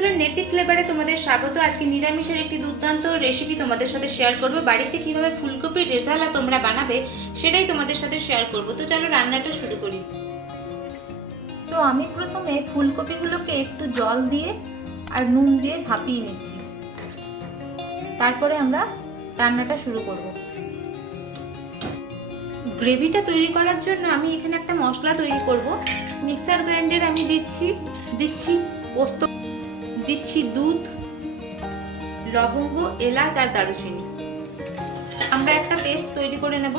বন্ধুরা, নেটিভ ফ্লেভারে তোমাদের স্বাগত। আজকে নিরামিষের একটি দুর্দান্ত রেসিপি তোমাদের সাথে শেয়ার করব। বাড়িতে কিভাবে ফুলকপির রেজালা তোমরা বানাবে সেটাই তোমাদের সাথে শেয়ার করব। তো চলো রান্নাটা শুরু করি। তো আমি প্রথমে ফুলকপিগুলোকে একটু জল দিয়ে আর নুন দিয়ে ভাপিয়ে নিচ্ছি, তারপরে আমরা রান্নাটা শুরু করব। গ্রেভিটা তৈরি করার জন্য আমি এখানে একটা মশলা তৈরি করব। মিক্সার গ্রাইন্ডারে আমি দিচ্ছি পোস্ত, দিচ্ছি দুধ, লবঙ্গ, এলাচ আর দারুচিনি। আমরা একটা পেস্ট তৈরি করে নেব।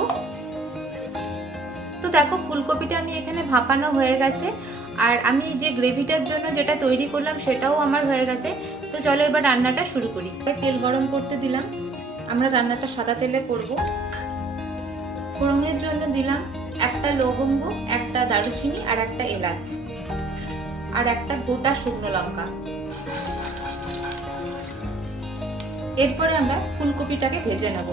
তো দেখো, ফুলকপিটা আমি এখানে ভাপানো হয়ে গেছে, আর আমি যে গ্রেভিটার জন্য যেটা তৈরি করলাম সেটাও আমার হয়ে গেছে। তো চলো এবার রান্নাটা শুরু করি। তেল গরম করতে দিলাম। আমরা রান্নাটা সাদা তেলে করব। ফোড়নের জন্য দিলাম একটা লবঙ্গ, একটা দারুচিনি আর একটা এলাচ আর একটা গোটা শুকনো লঙ্কা। এরপরে আমরা ফুলকপিটাকে ভেজে নেব।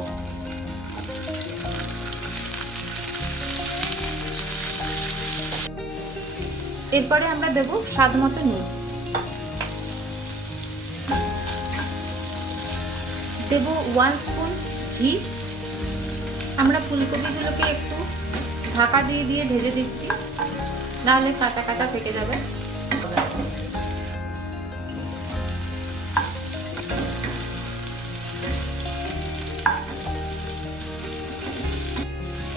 এরপরে আমরা দেব স্বাদ মতো নুন, দেব 1 স্পুন ঘি। আমরা ফুলকপিগুলোকে একটু ঢাকা দিয়ে দিয়ে ভেজে দিচ্ছি, নাহলে কাঁচা কাঁচা থেকে যাবে।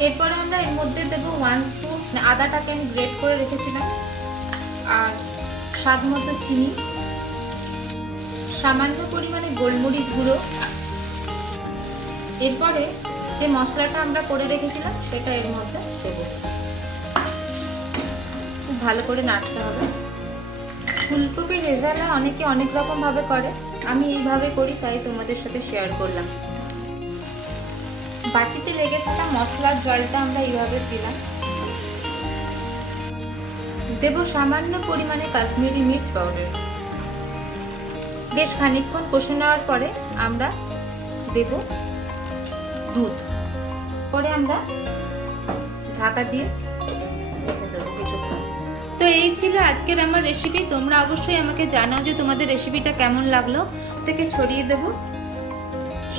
এরপরে আমরা এর মধ্যে দেব 1 স্পুন আদাটাকে আমি গ্রেট করে রেখেছিলাম, আর স্বাদ মতো চিনি, সামান্য পরিমাণে গোলমরিচ গুঁড়ো। এরপরে যে মশলাটা আমরা করে রেখেছিলাম সেটা এর মধ্যে দেব। খুব ভালো করে নাড়তে হবে। ফুলকপির রেজালা অনেকে অনেক রকম ভাবে করে, আমি এইভাবে করি, তাই তোমাদের সাথে শেয়ার করলাম। বাটিতে লেগেছিলাম মশলার জলটা আমরা এইভাবে দিলাম। দেব সামান্য পরিমাণে কাশ্মীরি মির্চ পাউডার। বেশ খানিকক্ষণ কষে নেওয়ার পরে আমরা দেব দুধ। পরে আমরা ঢাকা দিয়ে রেখে দেবো কিছুক্ষণ। তো এই ছিল আজকের আমার রেসিপি। তোমরা অবশ্যই আমাকে জানাও যে তোমাদের রেসিপিটা কেমন লাগলো। থেকে ছড়িয়ে দেব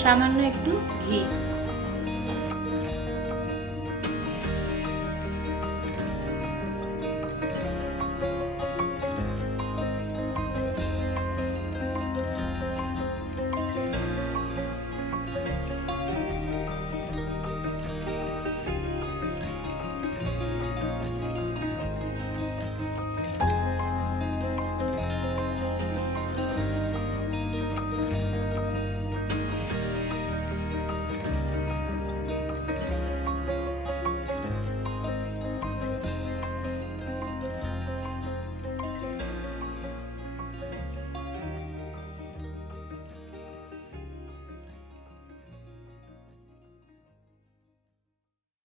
সামান্য একটু ঘি।